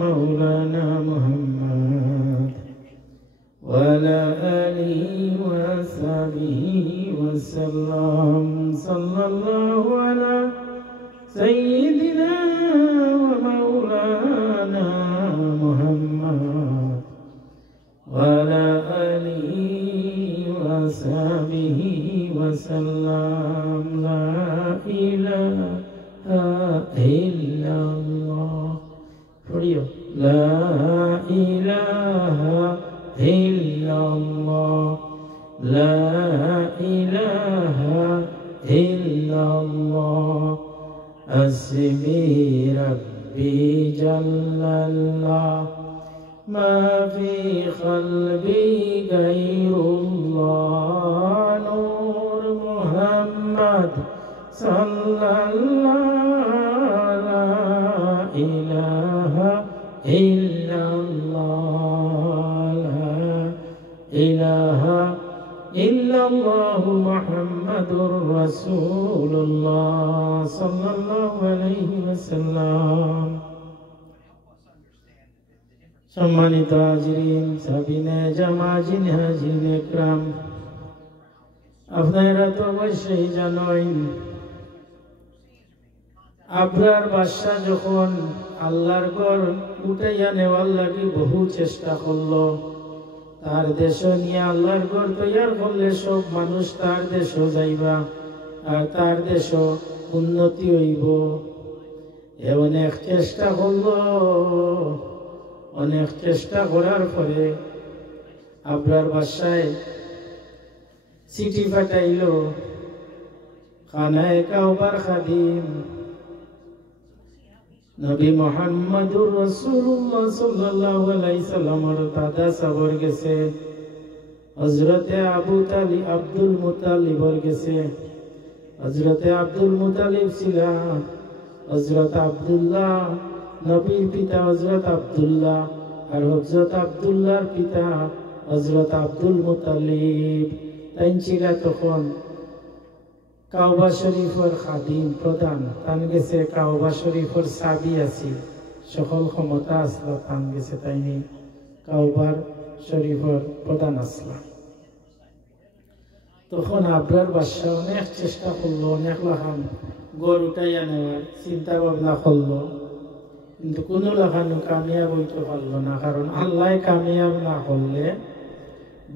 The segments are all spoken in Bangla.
مولانا محمد وعلى آله وصحبه وسلم صلى الله على سيدنا ومولانا محمد وعلى آله وصحبه وسلم لا إله إلا الله لا إله إلا الله لا إله إلا الله حسبي ربي جل الله ما في قلبي غير الله نور محمد صلى الله لا إله إلا الله لا إله إلا الله محمد رسول الله صلى الله عليه وسلم সম্মানিত হাজিরিন সাবিনে জামাজিন হাজিরিন একরাম আপনারা তো অবশ্যই জানেন আবরার বাদশা যখন আল্লাহর ঘর উঠাইয়া নেওয়ার লাগি বহু চেষ্টা করলো তার দেশ নিয়ে আল্লাহর ঘর তৈয়ার করলে সব মানুষ তার দেশও যাইবা আর তার দেশও উন্নতি হইব অনেক চেষ্টা করলো অনেক চেষ্টা করার পরে আবরার বাদশায় চিঠি পাঠাইল খানায়ে কাবার খাদিম নবী মুহাম্মদুর রাসূলুল্লাহ সাল্লাল্লাহু আলাইহি সাল্লামের দাদা সাবর গেছে হযরতে আব্দুল মুত্তালিবর গেছে হযরতে আব্দুল মুত্তালিব ছিলেন হযরত আব্দুল্লাহ নবীর পিতা হযরত আব্দুল্লাহ আর হযরত আব্দুল্লাহর পিতা হযরত আব্দুল মুত্তালিব তাই ছিল তখন কাবা শরীফের খাদিম প্রধান তান গেছে কাবা শরীফের চাবি আছিল সকল ক্ষমতা আসলো তান গেছে তাইনি কাবার শরীফের প্রধান আসলো তখন আবরার বাদশা অনেক চেষ্টা করলো অনেক লাখান গড় উঠাইয়া নেওয়ার চিন্তা ভাবনা করলো কিন্তু কোনো লাখানো কামিয়াব হইতে পারলো না কারণ আল্লাহ কামিয়াব না করলে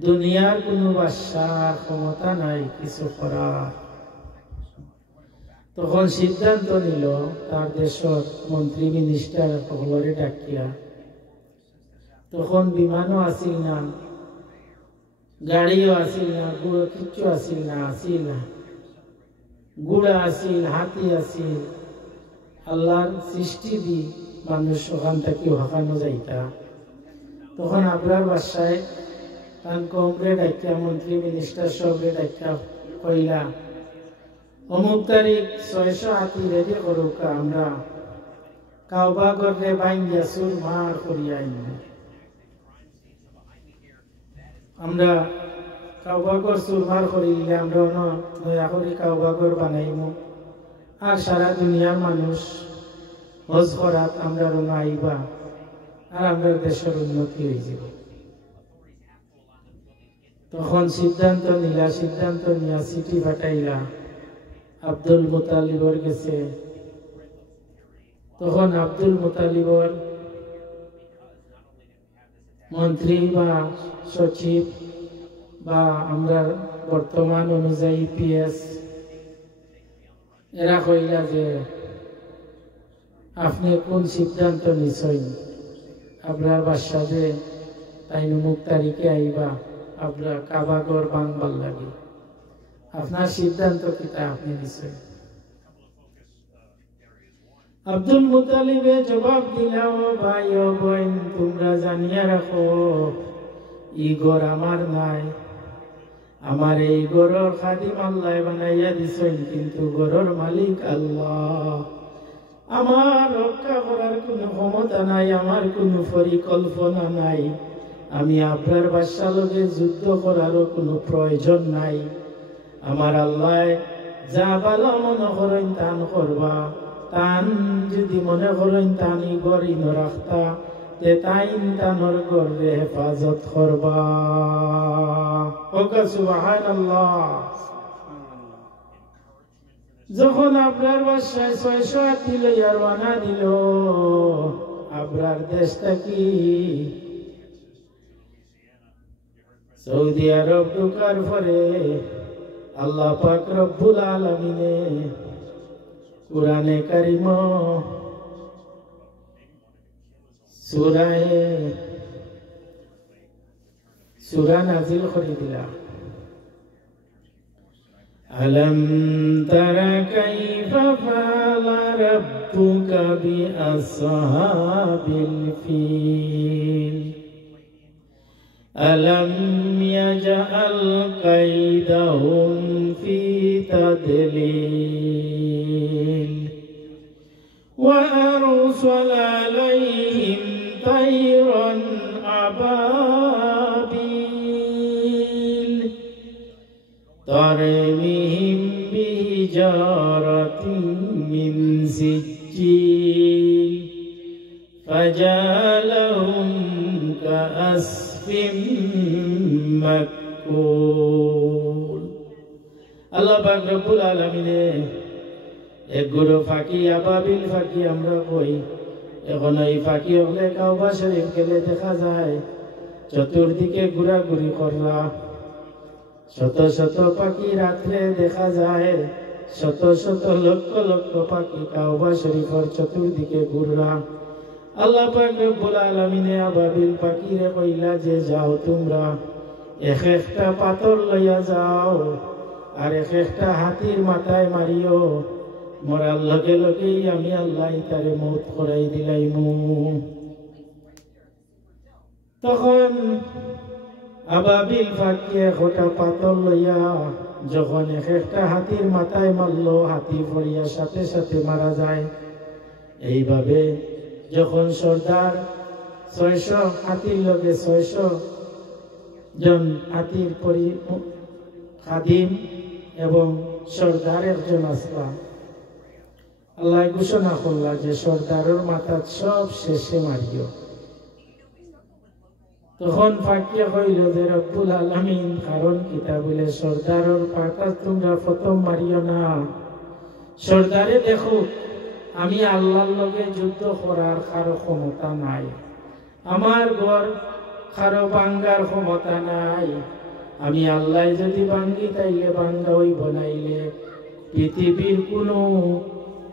দুনিয়ার কোনো বাদশার ক্ষমতা নাই কিছু করার তখন সিদ্ধান্ত নিল তার দেশের মন্ত্রী মিনিস্টার সকলরে ডাকিয়া তখন বিমানও আসিল না গাড়িও আসিল না কিচ্ছু আসিল না গুড়া আসিল হাতি আসিল আল্লাহর সৃষ্টি দি মানুষ ওখান থেকে হাঁকানো যাইতা তখন আবরার বাদশায় তান কমরে ডাকিয়া মন্ত্রী মিনিস্টার সবরে ডাকিয়া কইলা অমুক তারিখ 600 হাতি রেডি করুক আমরা কাবা ঘরে বাইঙ্গিয়া সুরমার করিয়া আমরা কাবা ঘর সুরমার করিলে আমরা দয়া করি কাবা ঘর বানাইম আর সারা দুনিয়ার মানুষ হজ করাত আমরা আইবা আর আমরা দেশের উন্নতি হয়ে যাব তখন সিদ্ধান্ত নিয়া চিঠি পাঠাইলা আব্দুল মুত্তালিবর গেছে তখন আব্দুল মুত্তালিবর মন্ত্রী বা সচিব বা আমরা বর্তমান অনুযায়ী পিএস এরা কইলা যে আপনি কোন সিদ্ধান্ত নিছেন আপনার বাদশা যে তাই অমুক তারিখে আইবা আপনার কাবা ঘর ভাঙবার লাগে আপনার সিদ্ধান্ত কিতা আপনি নিছেন আব্দুল মুত্তালিবে জবাব দিলা ও ভাই ও বোন তোমরা জানিয়া রাখো ই ঘর আমার নাই আমার এই ঘরের খাদিম আল্লাহ বানাইয়া দিছেন কিন্তু ঘরের মালিক আল্লাহ আমার রক্ষা করার কোনো ক্ষমতা নাই আমার কোনো পরিকল্পনা নাই আমি আপনার বাদশার লগে যুদ্ধ করারও কোনো প্রয়োজন নাই আমার আল্লাহ যা ভালো মনে করেন তান করবা তান যদি মনে করেন তানি গড়ি নরাখতা তে তাইন তানোর গর্বে হেফাজত করবা। ওকা সুবহানাল্লাহ। যখন আপনার বাসায় 600 হাতি লইয়া রওনা দিল আপনার দেশটা কি সৌদি আরব ঢোকার পরে আল্লাহ পাক রব্বুল আলামিনে কুরআনে কারীম সূরা নাজিল করে দিলা। ألم تر كيف فعل ربك بأصحاب الفيل ألم يجعل كيدهم في تضليل وأرسل عليهم طيرا أبابيل ترميهم بحجارة من سجيل فجعلهم كعصف مأكول। আল্লাহ পাক রব্বুল আলামিনে এক গুরু ফাঁকি আবাবিল ফাঁকি আমরা কই। এখন এই ফাঁকি হলে কাবা শরীফ গেলে দেখা যায় চতুর্দিকে ঘোরাঘুরি করা, শত শত পাখি রাত্রে দেখা যায়, শত শত লক্ষ লক্ষ পাখি কাবা শরীফের চতুর্দিকে ঘুররা। আল্লাহ পাক রব্বুল আলামিনে আবাবিল পাখিরে কইলা যে যাও তোমরা এক একটা পাথর লইয়া যাও আর এক একটা হাতির মাথায় মারিও, মরার লগে লগেই আমি আল্লাহ তারে মৌত করাই দিলাইমু। তখন আবাবিল ফাঁকি একটা পাথর লইয়া যখন এক একটা হাতির মাথায় মারল, হাতি পড়িয়া সাথে সাথে মারা যায়। এইভাবে যখন সর্দার 600 হাতির লগে 600 জন হাতির খাদিম এবং সর্দার একজন আসলা, আল্লাহ ঘোষণা করলা যে সর্দারের মাথা সব শেষে মারিও। তখন ফাঁকিয়া কইল যে রব্বুল আলামিন কারণ কিতা বলে সর্দারের পাতা তোমরা প্রথম মারিও না। সর্দারে দেখো আমি আল্লাহর লগে যুদ্ধ করার কারো ক্ষমতা নাই, আমার ঘর কারো ভাঙ্গার ক্ষমতা নাই। আমি আল্লাহ যদি ভাঙ্গি তাইলে ভাঙ্গা ওই বনাইলে পৃথিবীর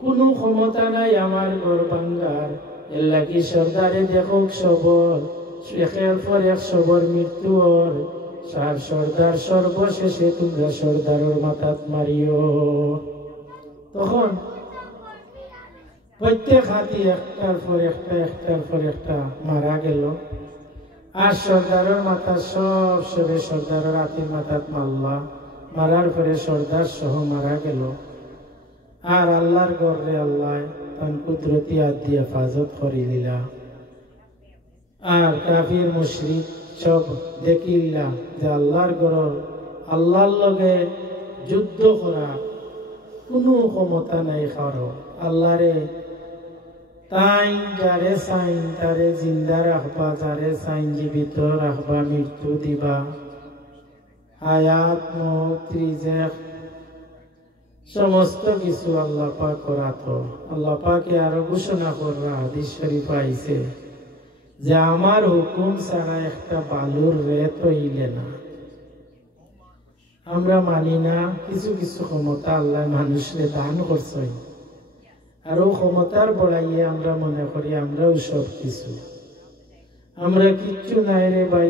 কোনো ক্ষমতা নাই আমার ঘর ভাঙ্গার। এর লাগি সর্দারে দেখো সবর একের পর এক সবর মৃত্যু ওর সর্দার সর্বশেষে তোমরা সর্দারের মাথাত মারিও। তখন প্রত্যেক হাতি একটার পর একটা মারা গেল আর সর্দারের মাথা সব সবে সর্দারের হাতির মাথাত মারলা। মারার পরে সর্দার সহ মারা গেল। আর আল্লাহর গর্রে আল্লাহ তান কুদরতি হাত দিয়ে হেফাজত করে দিলা। আর কাফির মুশরিক সব দেখিলা যে আল্লাহর গরর আল্লাহর লগে যুদ্ধ করা কোনো ক্ষমতা নাই কারো। আল্লাহরে তাই যারে সাইন তারে জিন্দা রাখবা, যারে সাইন জীবিত রাখবা, মৃত্যু দিবা, হায়াত মওত রিজক সমস্ত কিছু আল্লাহ পাক করাতো। আল্লাহ পাকে আরো ঘোষণা করা হাদিস শরীফ আইছে যে আমার হুকুম ছাড়া একটা বালুর রেত হইলে না। আমরা মানি না কিছু কিছু ক্ষমতা আল্লাহ মানুষরে দান করছে, আর ও ক্ষমতার বড়াইয়ে আমরা মনে করি আমরাও সব কিছু। আমরা কিচ্ছু নাই রে ভাই,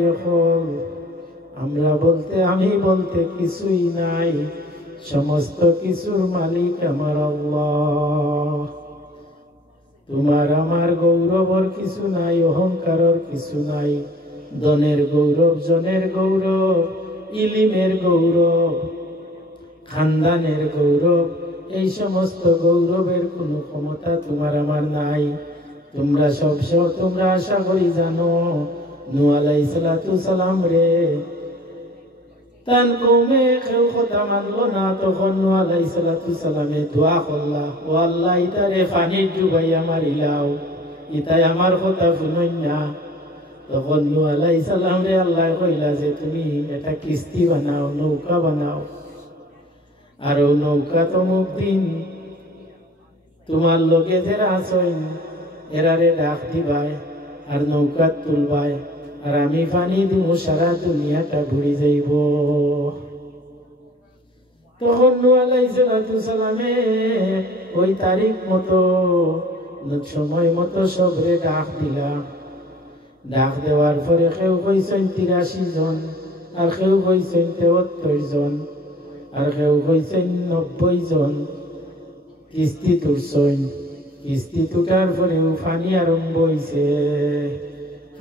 আমি বলতে কিছুই নাই। সমস্ত কিছুর মালিক আমার আল্লাহ। তোমার আমার গৌরবর কিছু নাই, অহংকারের কিছু নাই। ধনের গৌরব, জনের গৌরব, ইলিমের গৌরব, খানদানের গৌরব, এই সমস্ত গৌরবের কোনো ক্ষমতা তোমার আমার নাই। তোমরা তোমরা আশা করি জানো নূহ আলাইহিস সালাম রে তান কওমে কেউ কথা মানলো না। তখন নূহ আলাইহিস সালামে দোয়া করলা, ও আল্লাহ ইতারে পানির ডুবাইয়া মারিলাও, ইতাই আমার কথা শুনই না। তখন নূহ আলাইহিস সালাম রে আল্লাহ কইলা যে তুমি এটা কিস্তি বানাও, নৌকা বানাও, আর ও নৌকা তমুক দিন তোমার লোকে যারা আসেন এরারে ডাক দিবাই আর নৌকা তুলবাই, আর আমি পানি দিব, সারা দুনিয়াটা ঘুরে যাইব। তখন নূহ আলাইহিস সালামে ওই তারিখ মতো সময় মতো সবরে ডাক দিলা। ডাক দেওয়ার পরে কেউ কইছেন 83 জন, আর কেউ কইছেন 73 জন, আর কেউ কইছেন 90 জন কিস্তি তুলছেন। কিস্তি তুটার পরেও পানি আরম্ভ হইছে।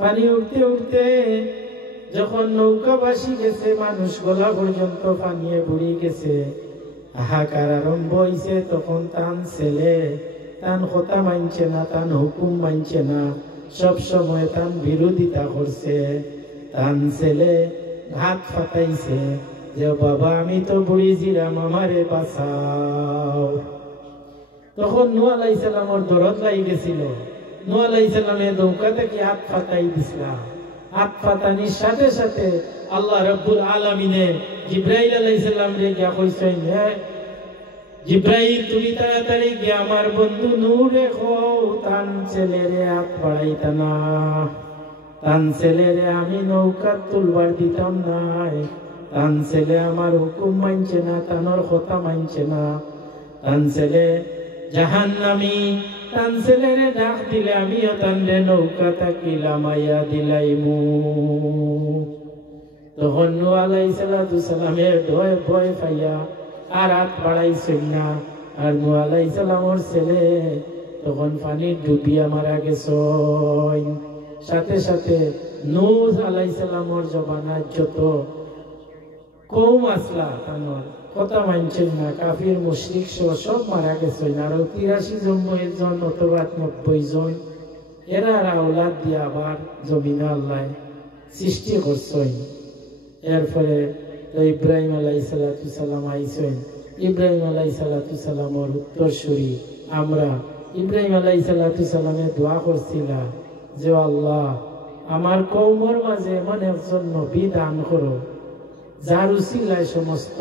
পানি উঠতে উঠতে যখন নৌকা ভাসি গেছে, মানুষ গলা পর্যন্ত পানিয়ে বুড়ি গেছে, হাহাকার আরম্ভ হইছে। তখন তান ছেলে তান কথা মানছে না, তান হুকুম মানছে না, সব সময় তান বিরোধিতা করছে। তান ছেলে হাত ফাটাইছে যে বাবা আমি তো বুড়ি জিরাম, আমারে বাঁচাও। তখন নূহ আলাইহিস সালামের দরদ লাগি গেছিল। নূহ আলাইহিস সালামে নৌকা থেকে হাত ফাটাই দিছিলা। হাত ফাটানির সাথে সাথে আল্লাহ রাব্বুল আলামিনে জিবরাইল আলাইহিস সালাম রে গিয়া কইছেন, হে জিবরাইল তুমি তাড়াতাড়ি গিয়া আমার বন্ধু নূরে কও তান ছেলেরে হাত বাড়াইতা না, তান ছেলেরে আমি নৌকা তুলবার দিতাম নাই, তান ছেলে আমার হুকুম মানছে না, তানোর কথা মানছে না, তান ছেলে জাহান্নামী, তান ছেলেরে ডাক দিলে আমিও তানরে নৌকা থাকি লামাইয়া দিলাইমু। তখন নূহ আলাইহিস সালামের ভয় পাইয়া আর হাত বাড়াইছেন না। আর নূহ আলাইহিস সালামের ছেলে তখন পানির ডুবিয়া মারা গেছেন। সাথে সাথে নূহ আলাইহিস সালামের জবানার যত কওম আসলা তানোর কথা মানছেন না, কাফির মুশরিক সব মারা গেছেন। আর 83 জন অথবা 90 জন এরা আওলাদ দিয়ে আবার জমিনে আল্লাহ সৃষ্টি করছেন। এরপরে তো ইব্রাহিম আলাইহিস সালাম আইছেন। ইব্রাহিম আলাইহিস সালামের উত্তরসূরি আমরা। ইব্রাহিম আলাইহিস সালামের দোয়া করছিলা যে আল্লাহ আমার কওমের মাঝে এমন একজন নবী দান করো যার উসিলায় সমস্ত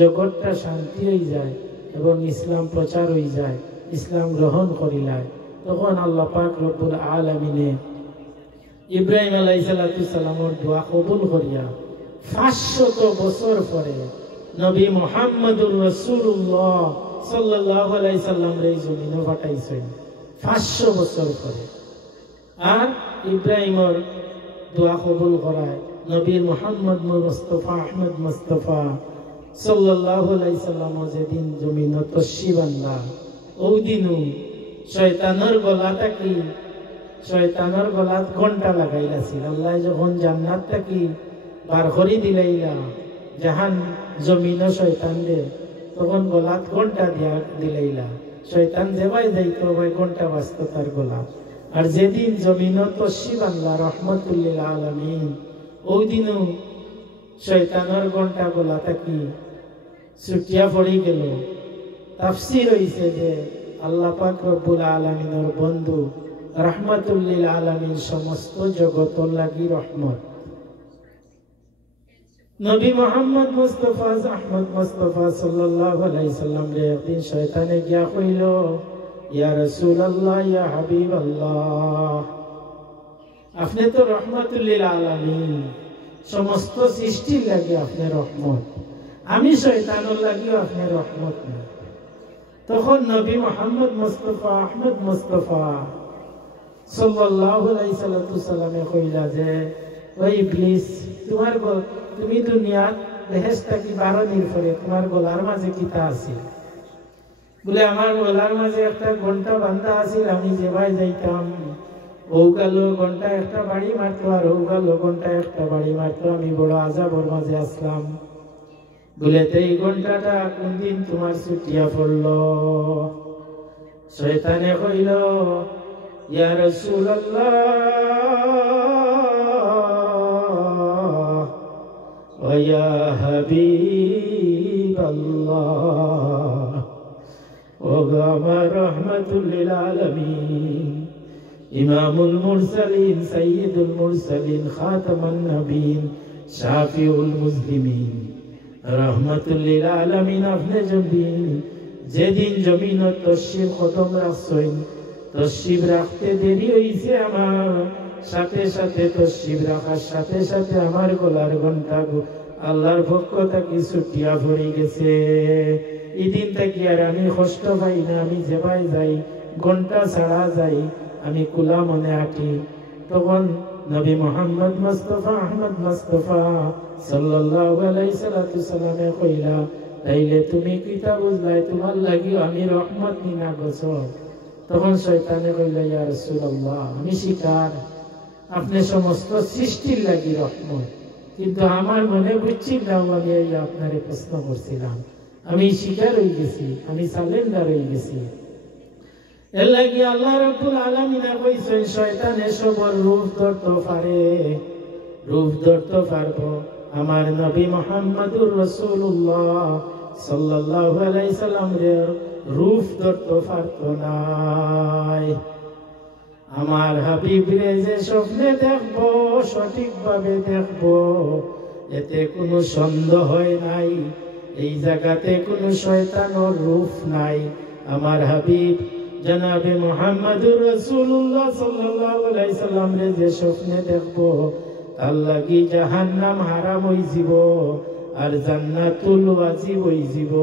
জগৎটা শান্তি হয়ে যায় এবং ইসলাম প্রচার হয়ে যায়, ইসলাম গ্রহণ করিলায়। তখন আল্লাহ পাক রব্বুল আলামিনে ইব্রাহিম আলাইহিস সালামের দোয়া কবুল করিয়া 500 বছর পরে নবী মুহাম্মদুর রাসূলুল্লাহ সাল্লাল্লাহু আলাইহি সাল্লাম রে জমিনে পাঠাইছেন 500 বছর পরে। আর ইব্রাহিমের দোয়া কবুল করায় নবী মুহাম্মদ মুস্তাফা আহমদ মুস্তাফা সাল্লাল্লাহু আলাইহি সাল্লাম যেদিন জমিন তশরিফ আনলা, ওই দিনও শয়তানের গলাত ঘন্টা লাগাইলাছিল। আল্লাহ যখন জান্নাত থাকি বার করে দিলাইলা জাহান জমিন শয়তান দে, তখন গলাত ঘন্টা দিয়া দিলাইলা। শয়তান যেবাই যাইতো ওই ঘন্টা বাজত তার গলা। আর যেদিন জমিন তশরিফ আনলা রহমতুল্লিল আলামিন, ওই দিনও শয়তানের ঘন্টা গলা থাকি ছুটিয়া পড়ি গেল। তাফসীর হইছে যে আল্লাহ পাক রব্বুল আলামিনের বন্ধু রহমতুল্লিল আলামিন সমস্ত জগতর লাগি রহমত। নবী মুহাম্মদ মুস্তাফা আহমদ মুস্তাফা সাল্লাল্লাহু আলাইহি সাল্লাম রে একদিন শয়তানে গিয়া কইল, ইয়া রাসূলুল্লাহ ইয়া হাবিবাল্লাহ, আপনি তো রহমতুল্লিল আলামিন, সমস্ত সৃষ্টির লাগি আপনি রহমত, আমি শয়তানের লাগিও আপনি রহমত না। তখন নবী মুহাম্মদ মুস্তাফা আহমদ মুস্তাফা সাল্লাল্লাহু আলাইহি সাল্লামে কইলা যে ওই ইবলিস, তুমি দুনিয়াত বেহেশত কি বারণির পরে তোমার গলার মাঝে কিতা আছে? বলে আমার গলার মাঝে একটা ঘন্টা বান্ধা আছিল, আমি যেভাবে যাইতাম ওগালো ঘন্টা একটা বাড়ি মারতো, আর ওগালো ঘন্টা একটা বাড়ি মারতো, আমি বড় আযাবের মাঝে আসলাম। বলে এই ঘন্টাটা কোন দিন তোমার ছুটিয়া পড়ল? শয়তানে কইল, ইয়া রাসূলুল্লাহ ওয়া ইয়া হাবিবাল্লাহ, ও আমার রহমাতুল লিল আলামিন, ইমামুল মুরসালিন সাইয়্যিদুল মুরসালিন খাতামান নবীন শাফিউল মুসলিমিন রহমাতুল লিল আলামিন আপনি জমিন যেদিন জমিনত তশরিফ কদম রাখছেন তশরিফ রাখতে দেরি হইছে আমার সাথে সাথে তশরিফ রাখার সাথে সাথে আমার গলার ঘন্টা আল্লাহর পক্ষ থেকে ছুটিয়া পড়ে গেছে। এদিন থেকে আর আমি কষ্ট পাই না, আমি যেভাবে যাই ঘন্টা ছাড়া যাই আমি কুলা মনে আঁটি। তখন নবী মুহাম্মদ মুস্তাফা আহমদ মুস্তাফা সাল্লাল্লাহু আলাইহি সাল্লামে কইলা তাইলে তুমি কিতা বুঝলাই তোমার লাগি আমি রহমত নিনা গছ। তখন শয়তানে কইলা ইয়া রাসূলুল্লাহ আমি স্বীকার আপনি সমস্ত সৃষ্টির লাগি রহমত, কিন্তু আমার মনে বুঝছিলাম আমি এই আপনারে প্রশ্ন করছিলাম, আমি স্বীকার হয়ে গেছি, আমি সালেন্ডার হয়ে গেছি। এর লাগি আল্লাহ রাব্বুল আলামিন কইছেন শয়তানে সবর রূপ ধরতে পারে, রূপ ধরতে পারবো আমার নবী মুহাম্মদুর রাসূলুল্লাহ সাল্লাল্লাহু আলাইহি সাল্লামের রূপ ধরতে পারতো না। আমার হাবিবরে যে স্বপ্নে দেখবো সঠিকভাবে দেখবো এতে কোনো সন্দেহ হয় নাই, এই জায়গাতে কোনো শয়তানের রূপ নাই। আমার হাবিব জনাবে মুহাম্মদুর রাসূলুল্লাহ সাল্লাল্লাহু আলাইহি সাল্লামরে যে স্বপ্নে দেখবো তার লাগি জাহান্নাম হারাম হই যাব আর জান্নাতুল ওয়াজিব হই যাব,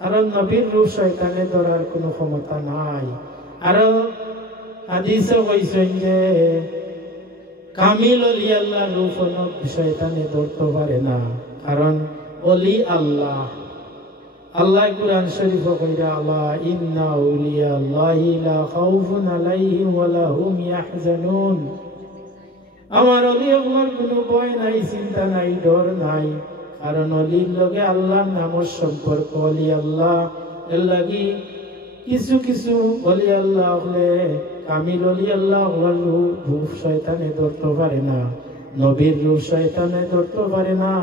কারণ নবীর রূপ শয়তানে ধরার কোনো ক্ষমতা নাই। আর হাদিসে কইছেন যে কামিল ওলি আল্লাহ রূপ শয়তানে ধরতে পারে না, কারণ ওলি আল্লাহ আল্লাহ কুরআন শরীফ কইরা আল্লাহ ইন্না আউলিয়া আল্লাহি লা খাউফুন আলাইহিম ওয়া লা হুম ইয়াহজানুন, আমার ওলি আমার কোনো ভয় নাই, চিন্তা নাই, ডর নাই, কারণ ওলির লগে আল্লাহর নামের সম্পর্ক। ওলি আল্লাহ এর লাগি কিছু কিছু ওলি আল্লাহ হলে কামিল ওলি আল্লাহ রূপ শয়তানে ধরতে পারে না, নবীর রূপ শয়তানে ধরতে পারে না।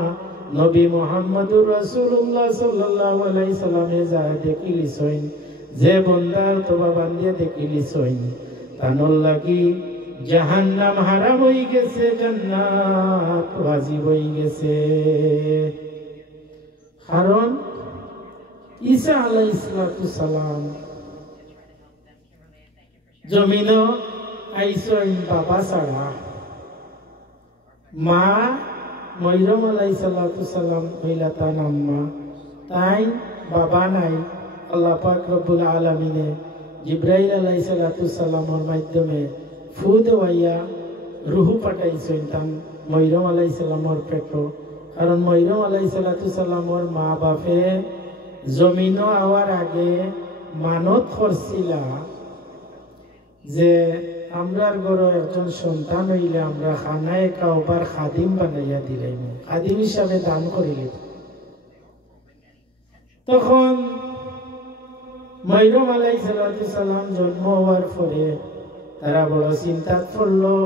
নবী মুহাম্মদুর রাসূলুল্লাহ সাল্লাল্লাহু আলাইহি সাল্লামে যা দেখিলিছেন, যে বন্দার তোবা বান্দিয়ে দেখিলিছেন তানোর লাগি জাহান্নাম হারাম হয়ে গেছে, জান্নাত ওয়াজিব হয়ে গেছে। কারণ ঈসা আলাইহিস সালাম জমিন আইসেন বাবা ছাড়া, মা মরিয়ম আলাইহিস সালাম হইলা তার আম্মা, তাই বাবা নাই। আল্লাহ পাক রব্বুল আলামিনে জিবরাইল আলাইহিস সালামের মাধ্যমে ফু দেওয়াইয়া রুহ পাঠাইছেন তান মরিয়ম আলাইহিস সালামের পেটো, কারণ মরিয়ম আলাইহিস সালামের মা বাপে জমিন আওয়ার আগে মানত করছিলা যে আমরার ঘরে একজন সন্তান হইলে আমরা খানায় কাউবার খাদিম বানাইয়া দিলাম, খাদিম হিসাবে দান করিলে। তখন মরিয়ম আলাইহিস সালাম জন্ম হওয়ার পরে তারা বড় চিন্তা করলো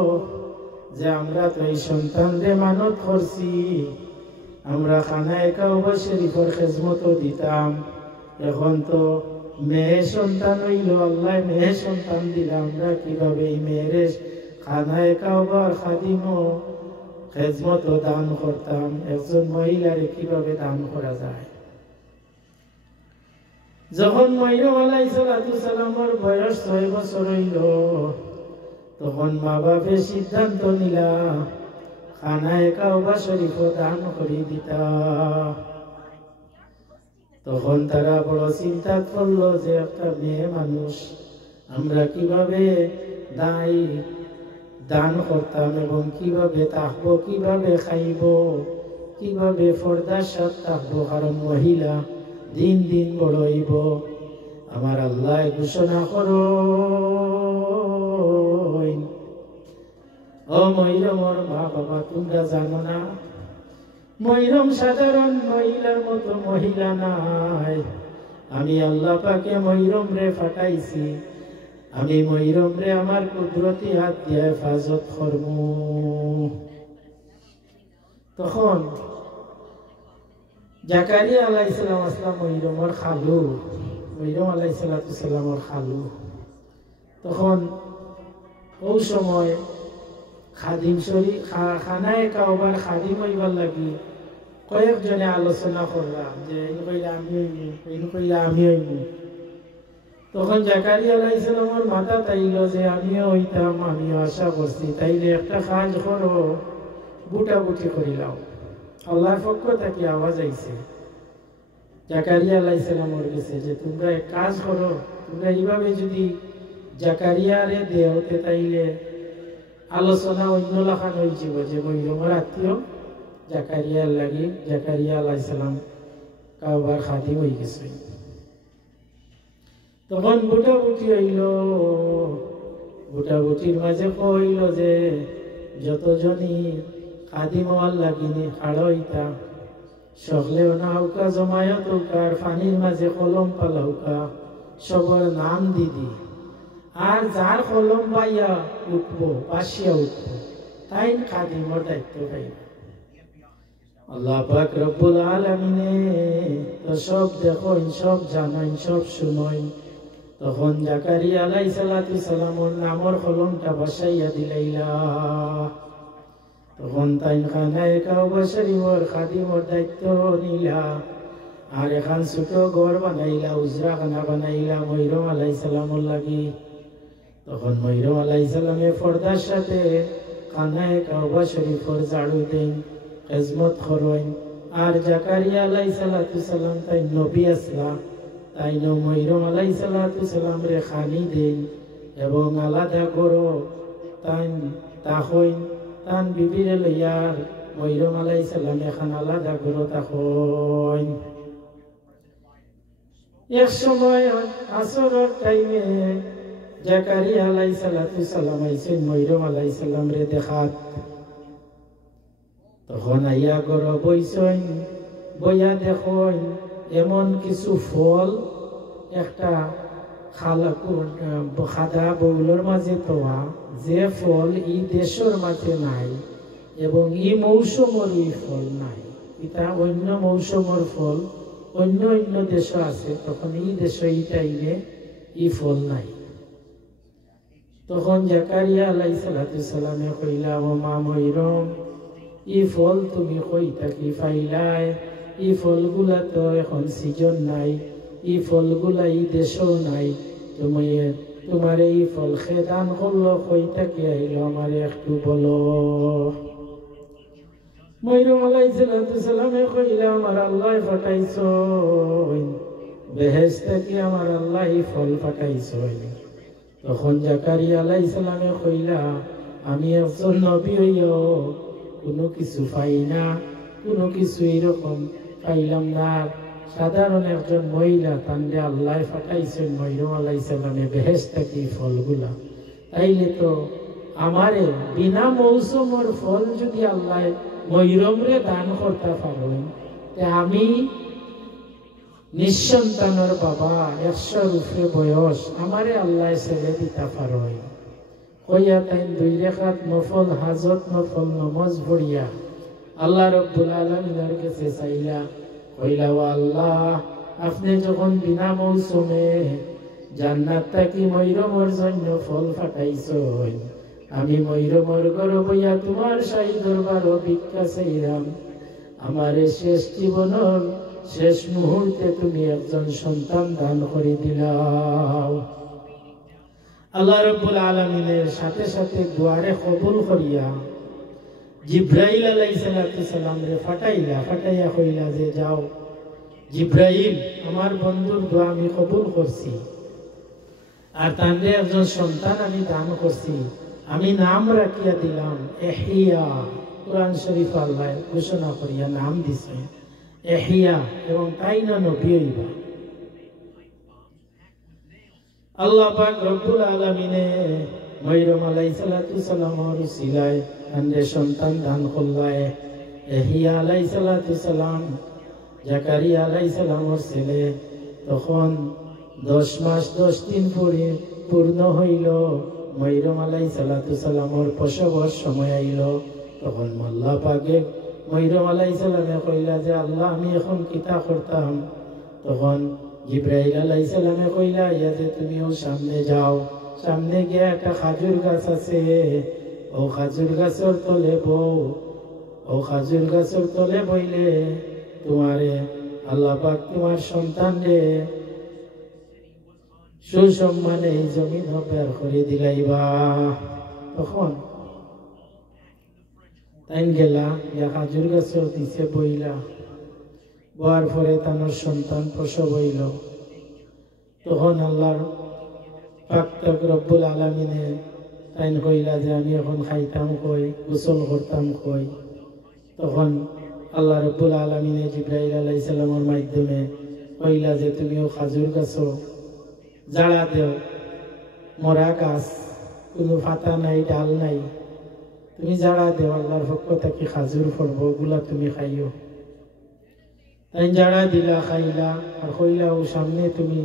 যে আমরা তো এই সন্তানরে মানত করছি, আমরা খানায় কাউবা শরীফের খেজমত দিতাম, এখন তো মেয়ে সন্তান হইল, আল্লাহ মেয়ে সন্তান দিলাম, আমরা কিভাবে এই মেয়ের খানায় কাউবার খাদিম খেজমত দান করতাম, একজন মহিলারে কিভাবে দান করা যায়। যখন মরিয়ম আলাইহিস সালামের বয়স 6 বছর হইল তখন মা বাপে সিদ্ধান্ত নিলা খানায় কাউবা শরীফ দান করে দিতা। তখন তারা বড় চিন্তা করলো যে একটা মেয়ে মানুষ আমরা কিভাবে দান করতাম এবং কিভাবে থাকবো, কিভাবে খাইব, কিভাবে পর্দার সাথে থাকবো, কারণ মহিলা দিন দিন বড় হইব। আমার আল্লাহ ঘোষণা করো ও মরিয়মের মা বাবা, তোমরা জানো না মরিয়ম সাধারণ মহিলার মতো মহিলা নাই, আমি আল্লাহ পাকে মরিয়ম রে ফাটাইছি, আমি মরিয়ম রে আমার কুদরতি হাত দিয়ে হেফাজত করবো। তখন জাকারিয়া আলাইহিস সালাম মরিয়মের খালু, মরিয়ম আলাইহিস সালামের খালু, তখন ওই সময় খাদিম শরীফ খানায় কাউবার খাদিম হইবার লাগি কয়েকজনে আলোচনা করলাম যে এই কইলে আমি হইব, এই কইলে আমি হইব। তখন জাকারিয়া আলাইহিস সালামের মাথা তাইল যে আমিও হইতাম, আমিও আশা করছি, তাইলে একটা কাজ করো, বুটাবুটি করিলাম। আল্লাহর পক্ষ থেকে আওয়াজ আইছে জাকারিয়া আলাইহিস সালামের কাছে যে তোমরা এক কাজ করো, তোমরা এইভাবে যদি জাকারিয়ারে দেওতে তাইলে আলোচনা অন্য লাখান হয়েছিল যে মহিলার আত্মীয় জাকারিয়ার লাগি জাকারিয়া আলাইহিস সালাম কাউবার খাদিম হয়ে গেছে। তখন বুটাবুটি হইল, বুটাবুটির মাঝে কইল যে যতজনই খাদিম হওয়ার লাগিনি খাড়ইতা সকলেও না হৌকা জমায়ত হৌকার পানির মাঝে কলম পালাউকা সবার নাম দিদি, আর যার কলম পাইয়া উঠবো বাসিয়া উঠবো তাই খাদিমর দায়িত্ব পাইব। আল্লাহ পাক রব্বুল আলামিনে তো সব দেখেন, সব জানেন, সব শুনেন। তখন জাকারিয়া আলাইহিস সালামের নামর কলমটা বাসাইয়া দিলাইলা। তখন তাই খানায় কাউবা শরীফর খাদিমর দায়িত্ব নিলা, আর এখান ছোট ঘর বানাইলা, উজরা খানা বানাইলা মইরম আলাইহিস সালামের লাগি। তখন মইরম আলাইহিস সালামে পর্দার সাথে খানায় কাউবা শরীফর ঝাড়ু দেন, খেজমত করেন। আর জাকারিয়া আলাইহিস সালাম তাই নবী আসলা, তাই মইরম আলাইহিস সালাম রে খানি দেন এবং আলাদা করো তাই তাহইন তান বিবিরে লইয়ার মইরম আলাইহিস সালাম এখন আলাদা করো তাহইন। এক সময় আসরের টাইমে জাকারিয়া আলাইহিস সালাম আইসেন মইরম আলাইহিস সালাম রে দেখাত। তখন আইয়া করো বইসইন, বইয়া দেখইন এমন কিছু ফল একটা খাদা বউলের মাঝে তোয়া, যে ফল ই দেশের মাঝে নাই এবং ই মৌসুমের ওই ফল নাই। এটা অন্য মৌসুমের ফল অন্য অন্য দেশ আছে, তখন এই দেশে এই টাইমে ই ফল নাই। তখন জাকারিয়া আলাইহিস সালামে কইলা, ও মা মইরম, ই ফল তুমি কই থাকি পাইলাই? ই ফলগুলা তো এখন সিজন নাই, ই ফলগুলা এই দেশেও নাই, তুমি তোমার এই ফল খেদান করলো কই থাকি আইলো আমার একটু বলো। মইরম আলাইহিস সালামে কইলা, আমার আল্লাহ পাঠাইছো বেহেশত থেকে, আমার আল্লাহ ফল পাঠাইছো। তখন জাকারিয়া আলাইহিস সালামে কইলা, আমি একজন নবী হইও কোনো কিছু পাই না, কোনো কিছু এরকম পাইলাম না। সাধারণ একজন মহিলা তান্ডে আল্লাহ পাঠাইছেন মইরম আলাইহিস সালামে বেহেশত থেকে ফলগুলা, তাইলে তো আমারে বিনা মৌসুমের ফল যদি আল্লাহ মইরম রে দান করতে পারেন, আমি নিঃসন্তানের বাবা 100 উপরে বয়স, আমারে আল্লাহ ছেলে দিতে পারেন। কইয়া তাই 2 রাকাত নফল হাজত নফল নামাজ পড়িয়া আল্লাহ রব্বুল আলামিনের কাছে চাইলা, কইলা, ও আল্লাহ, আপনি যখন বিনা মৌসুমে জান্নাত থেকে মইরমর জন্য ফল পাঠাইছেন, আমি মইরমর ঘর বইয়া তোমার শাহী দরবার ভিক্ষা চাইলাম, আমার শেষ জীবনের শেষ মুহূর্তে তুমি একজন সন্তান দান করে দিলাও। আল্লাহ রব্বুল আলামিনের সাথে সাথে দুয়ারে কবুল করিয়া জিব্রাইল আলাইহিস সালাম রে ফাটাইয়া কইলা যে যাও জিব্রাইল, আমার বন্ধুর দোয়া আমি কবুল করছি, আর তানরে একজন সন্তান আমি দান করছি, আমি নাম রাখিয়া দিলাম ইহইয়া। কুরআন শরীফ আল্লাহ ঘোষণা করিয়া নাম দিছে ইহইয়া, এবং তাই না নবী হইবা। আল্লাহ পাক রব্বুল আলামিনে মইরম আলাইহিস সালামের উসিলায় তানরে সন্তান দান করলায়। ইহইয়া আলাইহিস সালাম জাকারিয়া আলাইহিস সালামের ছেলে। তখন 10 মাস 10 দিন পরে পূর্ণ হইল, মইরম আলাইহিস সালামের প্রসবের সময় আইল। তখন আল্লাহ পাকে মইরম আলাইহিস সালামে কইলা যে আল্লাহ, আমি এখন কিতা করতাম? তখন জিব্রাইল আলাইহিস সালামে কইলা, ইয়া যে তুমিও সামনে যাও, সামনে গিয়ে একটা খাজুর গাছ আছে, ও খাজুর গাছের তলে বউ, ও খাজুর গাছের তলে বইলে তোমারে আল্লাহ পাক তোমার সন্তান রে সুসম্মানে এই জমিন বের করে দিলাইবা। তখন তাই গেলা ইয়া খাজুর গাছের দিছে বইলা, বয়ার পরে তার সন্তান প্রসব হইল। তখন আল্লাহর পাক রব্বুল আলামিনে তাই কইলা যে আমি এখন খাইতাম কই, গোসল করতাম কই। তখন আল্লাহ রব্বুল আলামিনে জিবরাইল আলাইহিস সালামের মাধ্যমে কইলা যে তুমিও খাজুর গাছও জাড়া দেও, মরা গাছ, কোনো পাতা নাই ডাল নাই, তুমি জাড়া দেও, আল্লাহর পক্ষ থেকে খাজুর ফলব, ওগুলা তুমি খাইও। তাই জাড়া দিলা, খাইলা, আর কইলা ও সামনে তুমি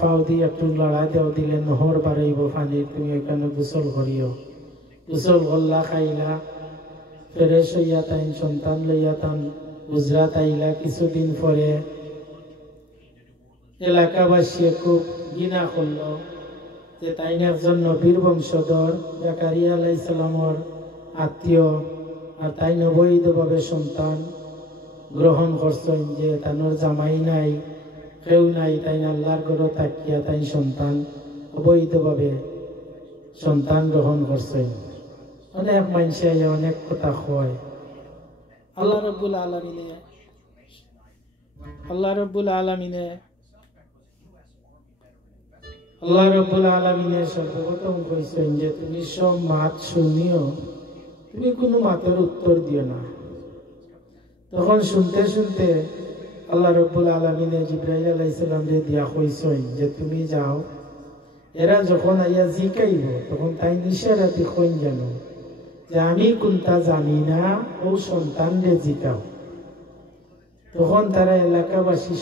ফাও দিয়ে একটু লড়া দেও, দিলে নহর বাড়াইব পানির, তুমি ওখানে গোসল করিও। গোসল করলা, খাইলা, ফ্রেশ হইয়া তাই সন্তান লইয়া তান গুজরাট আইলা। কিছুদিন পরে এলাকাবাসী খুব ঘৃণা করল যে তাই একজন নবীর বংশধর জাকারিয়া আলাইহিস সালামের আত্মীয়, আর তাই অবৈধভাবে সন্তান গ্রহণ করছেন, যে তানোর জামাই নাই, কেউ নাই, তাই আল্লাহর ঘর তাকিয়া তাই সন্তান অবৈধভাবে সন্তান গ্রহণ করছেন। অনেক মানুষে অনেক কথা কয়। আল্লাহ রব্বুল আলামিনে সর্বপ্রথম কইছেন যে তুমি সব মাত শুনিও, তুমি কোনো মাতের উত্তর দিও না। তখন শুনতে শুনতে আল্লাহ রব্বুল আলামিনে জিবরাইল আলাইহিস সালামকে দিয়া কইছেন যে তুমি যাও, এরা যখন আইয়া জিকাইব তখন তাই নিশারাতি কইন জানো যে আমি কোনটা জানি না, ও সন্তান রে জিকাও। তখন তারা এলাকাবাসী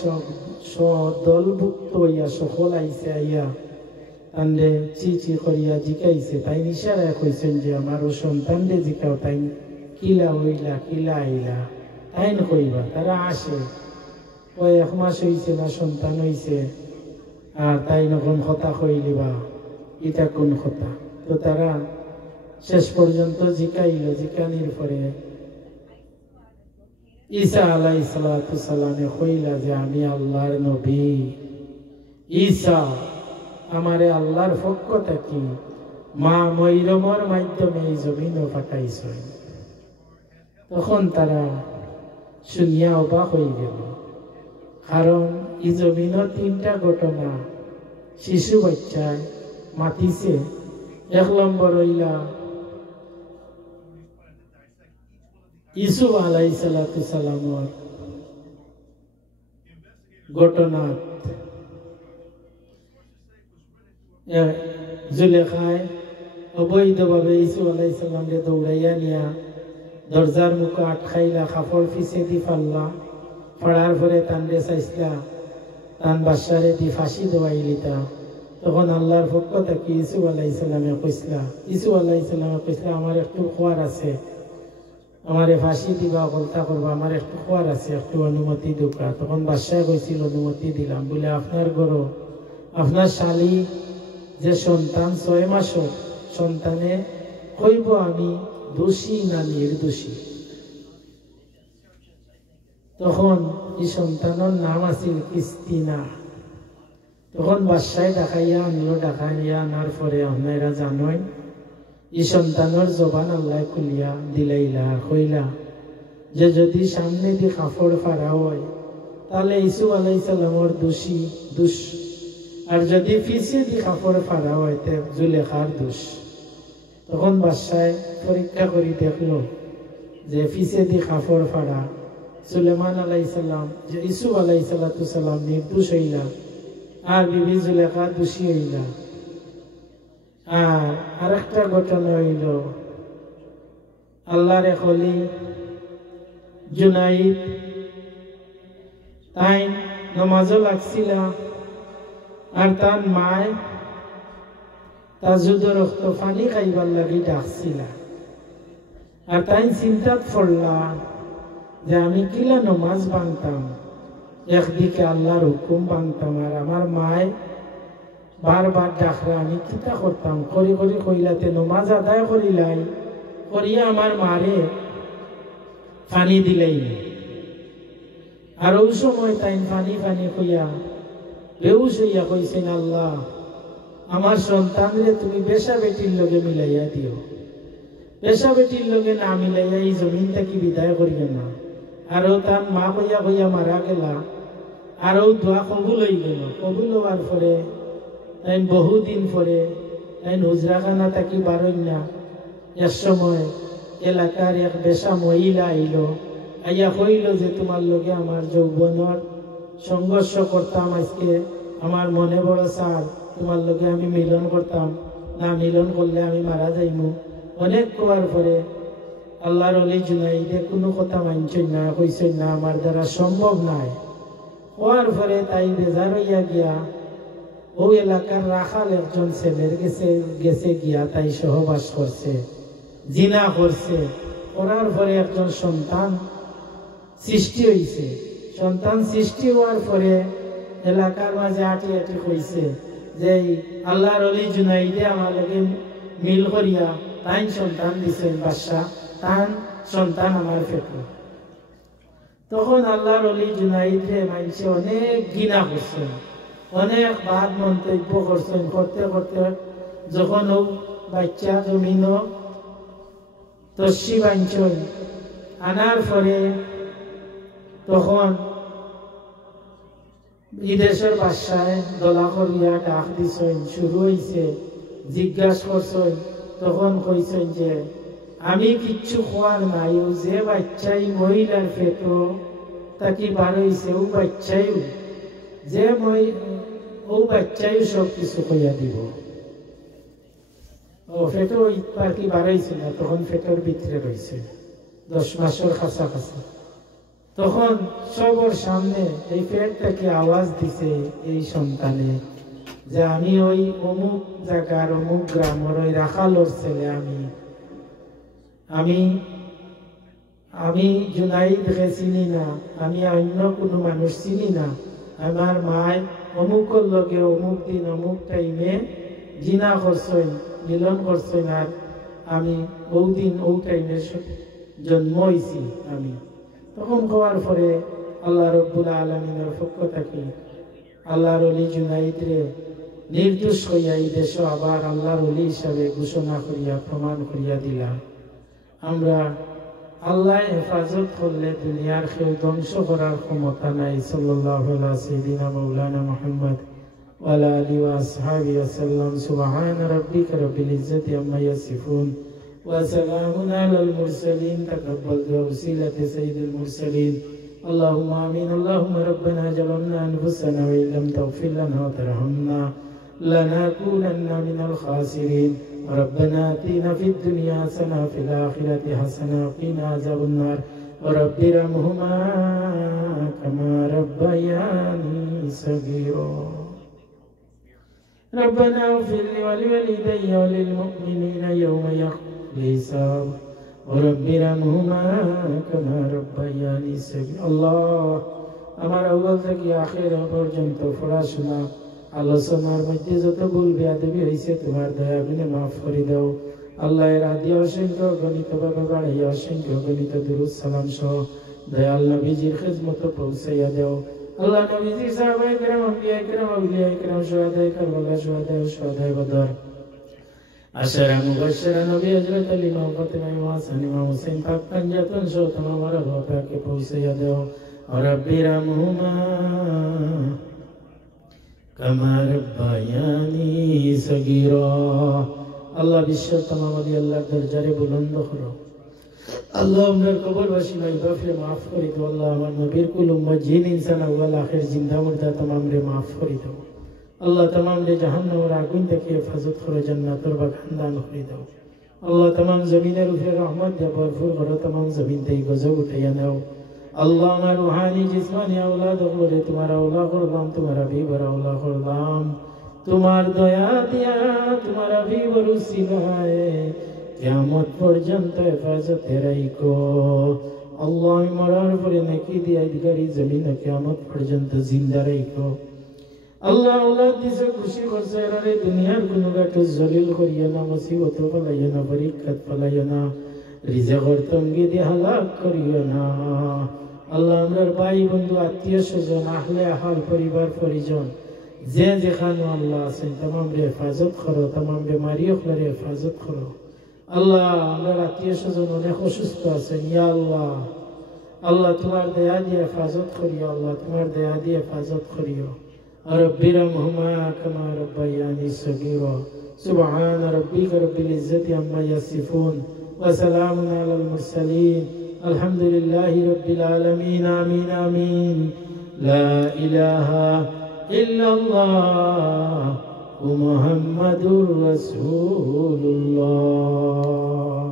সব দলভুক্ত হইয়া সকল আইসে আইয়া তান্ডে চি করিয়া জিকাইছে। তাই নিশারায় কইছেন যে আমার ও সন্তান রে জিকাও, তাই কিলা হইলা কিলা আইলা তাই না কইবা। তারা আসে, ওই 1 মাস হইছে না সন্তান হইছে, আর তাই নখন কথা কইলিবা, এটা কোন কথা। তো তারা শেষ পর্যন্ত জিকাইল। জিকানির পরে ঈসা আলাইহিস সালামে কইলা যে আমি আল্লাহর নবী ঈসা, আমারে আল্লাহর পক্ষ থেকে মা মরিয়মের মাধ্যমে এই জমিনে পাঠাইছেন। তখন তারা শুনিয়া অবাক হয়ে গেল, কারণ এই জমিনের 3টা ঘটনা শিশু বাচ্চায় মাতিছে। 1 নম্বর হইলা ইউসুফ আলাইহিস সালামের ঘটনা, জুলেখায় অবৈধভাবে ইউসুফ আলাইহিস সালামকে দৌড়াইয়া নিয়া দরজার মুখে আটকাইলা, কাপড় পিছে দি ফাল্লা, ফাড়ার পরে তান্ডে চাইছিলা, তান বাচ্চারে দি ফাঁসি দেওয়াইলিতা। তখন আল্লাহর পক্ষ থেকে ইউসুফ আলাইহিস সালামে কইসলা, আমার একটু খোয়ার আছে, আমারে ফাঁসি দিবা, কলতা করবা, আমার একটু খোয়ার আছে, একটু অনুমতি দোকা। তখন বাদশাহ কইছিল অনুমতি দিলাম, বলে আপনার ঘর আপনার শালি যে সন্তান 6 মাসের সন্তানে কইব আমি দোষী না নির্দোষী। তখন এই সন্তানের নাম আছিল কিস্তিনা। তখন বাদশাহ ডাকাইয়া আনলো, ডাকাইয়া আনার পরে আপনারা জানেন এই সন্তানের জবান আল্লাহ খুলিয়া দিলাইলা, কইলা যে যদি সামনে দিয়ে কাপড় ফাড়া হয় তাহলে ইউসুফ আলাইহিস সালামের দোষ, আর যদি পিছিয়ে দিয়ে কাপড় ফাড়া হয় তে জুলেখার দোষ। তখন বাদশাহ পরীক্ষা করে দেখলো যে পিছিয়ে দিয়ে কাপড় ফাড়া সুলেমান আলাইহিস সালাম, যে ইউসুফ আলাইহিস সালাম নির্দোষ হইলা, আর বিবি জুলেখা দোষী হইলা। আর আরেকটা ঘটনা হইল আল্লাহর খলি জুনাইদ, তাই নমাজও লাগছিল, আর তার মায় তাজুদ রক্ত পানি খাইবার লাগি ডাকছিল। আর তাই চিন্তাত পড়লা যে আমি কিলা নমাজ ভাঙতাম, একদিকে আল্লাহর হুকুম ভাঙতাম, আর আমার মায় বারবার ডাকরা আমি কিতা করতাম করি করি কইলাতে নমাজ আদায় করিলাই করিয়া আমার মারে পানি দিলেই আর ওই সময় তাই পানি পানি কইয়া বেউস হইয়া কইছেন আল্লাহ আমার সন্তানরে তুমি বেশা বেটির লগে মিলাইয়া দিও, বেশা বেটির লগে না মিলাইয়া এই জমিনটা কি বিদায় করিবে না। আরো তার মা কইয়া কইয়া মারা গেলা, আরো দোয়া কবুল হয়ে গেল। কবুল হওয়ার পরে তাই বহুদিন পরে তাই হুজরাখানা থাকি বারই না। এক সময় এলাকার এক বেশা মহিলা আইল, আইয়া কইল যে তোমার লগে আমার যৌবনের সংঘর্ষ করতাম, আজকে আমার মনে বড় সার, তোমার লগে আমি মিলন করতাম না, মিলন করলে আমি মারা যাইমু। অনেক কোয়ার পরে আল্লাহর ওলি জুনাইদে কোনো কথা মানছেন না, কইছেন না আমার দ্বারা সম্ভব নাই। হওয়ার পরে তাই বেজার হইয়া গিয়া ও এলাকার রাখাল একজন ছেলের গেছে গিয়া তাই সহবাস করছে, জিনা করছে। করার পরে একজন সন্তান সৃষ্টি হইছে। সন্তান সৃষ্টি হওয়ার পরে এলাকার মাঝে আটি আটি কইছে যে আল্লাহর ওলি জুনাইদে আমার লগে মিল করিয়া তাই সন্তান দিছেন বাদশা, তান সন্তান আমার ফেটে। তখন আল্লাহর ওলি জুনাইদে মানছে অনেক ঘৃণা করছেন, অনেক বাদ মন্তব্য করছেন। করতে করতে যখন ও বাচ্চা জমিন তস্যি বাঞ্চন আনার পরে তখন বিদেশের বাসায় দলা করিয়া ডাক দিছেন, শুরু হয়েছে, জিজ্ঞাসা করছেন। তখন কইছেন যে আমি কিচ্ছু খোয়ার নাই, ও যে বাচ্চাই মহিলার পেটো তাকে বার হয়েছে ও বাচ্চাই, যে ও বাচ্চাই সব কিছু কইয়া দিব। ও পেটো আর কি বার হয়েছে না, তখন পেটোর ভিতরে রয়েছে 10 মাসের কাছাকাছি। তখন সবার সামনে এই পেট থেকে আওয়াজ দিছে এই সন্তানে যে আমি ওই অমুক জায়গার অমুক গ্রামের ওই রাখালোর ছেলে, আমি আমি জুনাইদকে চিনি না, আমি অন্য কোনো মানুষ চিনি না। আমার মায় অমুকর লগে অমুক দিন অমুক টাইমে জিনা করছেন, মিলন করছেন, আর আমি ও দিন ও টাইমে জন্ম হয়েছি আমি। তখন হওয়ার পরে আল্লাহ রব্বুল আলামিনের পক্ষ থেকে আল্লাহর ওলি জুনাইদরে নির্দোষ হইয়া এই দেশ আবার আল্লাহর ওলি হিসাবে ঘোষণা করিয়া প্রমাণ করিয়া দিলা। আমরা আল্লাহ হেফাজত করলে দুনিয়ার কেউ ধ্বংস করার ক্ষমতা নাই। সাল্লাল্লাহু আলা সাইয়্যিদিনা মাওলানা মুহাম্মদ ওয়া আলা আলিহি ওয়া আসহাবিহি ওয়া সাল্লাম। সুবহানা রাব্বিকা রাব্বিল ইজ্জাতি আম্মা ইয়াসিফুন ওয়া সালামুন আলাল মুরসালিন। তাকাব্বাল বিওসিলাতি সাইয়্যিদিল মুরসালিন। اللهم آمين. اللهم ربنا ظلمنا أنفسنا وإن لم تغفر لنا وترحمنا لنكونن من الخاسرين. ربنا آتنا في الدنيا حسنة وفي الآخرة حسنة وقنا عذاب النار. رب ارحمهما كما ربياني صغيرا. ربنا اغفر لي ولوالدي وللمؤمنين يوم يقوم الحساب. رب ارحمهما كما ربياني صغيرا. আল্লাহ আমার আউয়াল থেকে আখির পর্যন্ত পড়াশোনা আলোচনার মধ্যে যত ভুল বেয়াদবি হয়েছে তোমার দয়া গুণে মাফ করে দাও। আল্লাহ এর আদি অসংখ্য গণিত ভাবে বাড়াইয়া অসংখ্য গণিত দুরূদ সালাম সহ দয়াল নবীজির খিদমত পৌঁছাইয়া দাও। আল্লাহ নবীজি সাহাবায়ে কেরাম আম্বিয়ায়ে কেরাম আউলিয়ায়ে কেরাম শুহাদায়ে কারবালা শুহাদায়ে শুহাদায়ে বদর আশারা মুবাশশিরা নবী হযরত আলী ইমাম ফাতিমা ইমাম হাসান ইমাম হুসাইন পাক পাঞ্জাতন সহ तमाम আরওয়াহকে পৌঁছাইয়া দাও। রব্বি রহমহুমা কামা রব্বায়ানি সগীরা। আল্লাহ বিশ্বের तमाम আলি আল্লাহর দরজারে বুলন্দ করো। আল্লাহ আমাদের কবরবাসী ভাই বাপরে মাফ করে দাও। আল্লাহ আমার নবীর কুল উম্মত জিন ইনসান আউয়াল আখির জিন্দা মুর্দা तमाम রে মাফ করে দাও। আল্লাহ तमाम রে জাহান্নামের আগুন থেকে হেফাজত করে জান্নাতের বাগান দান করে দাও। আল্লাহ तमाम জমিনের উপরে রহমত দিয়ে ভরপুর করো। तमाम জমিন থেকে গজব উঠাইয়া নাও। আল্লাহ আমার রুহানি জিসমানি আওলাদ করে তোমার আওলা করলাম, তোমার হাবিবের আওলা করলাম, তোমার দয়া দিয়া তোমার হাবিবের উসিলায় কিয়ামত পর্যন্ত হেফাজতে রাখো। আল্লাহ মরার পরে নাকি দিয়া দিগারি জমিন কিয়ামত পর্যন্ত জিন্দা রাখো। আল্লাহ আওলাদ দিছে খুশি করছে এরারে দুনিয়ার কোনো গাটো জলিল করিও না, মুসিবত ফলাইও না, পরীক্ষাত ফলাইও না, রিজেকর তঙ্গি দিয়ে হালাক করিও না। আল্লাহ আমরার ভাই বন্ধু আত্মীয় স্বজন আহলে আহাল পরিবার পরিজন যে যেখানে আল্লাহ আছেন তামাম রে হেফাজত করো, তামাম বেমারি ওখানে হেফাজত করো। আল্লাহ আমরার আত্মীয় স্বজন অনেক অসুস্থ আছেন, ইয়া আল্লাহ আল্লাহ তোমার দয়া দিয়ে হেফাজত করিও, আল্লাহ তোমার দয়া দিয়ে হেফাজত করিও। رب ارحمهما كما ربياني صغيرا سبحان ربك رب العزة عما يصفون وسلام على المرسلين الحمد لله رب العالمين آمين آمين لا إله إلا الله ومحمد رسول الله.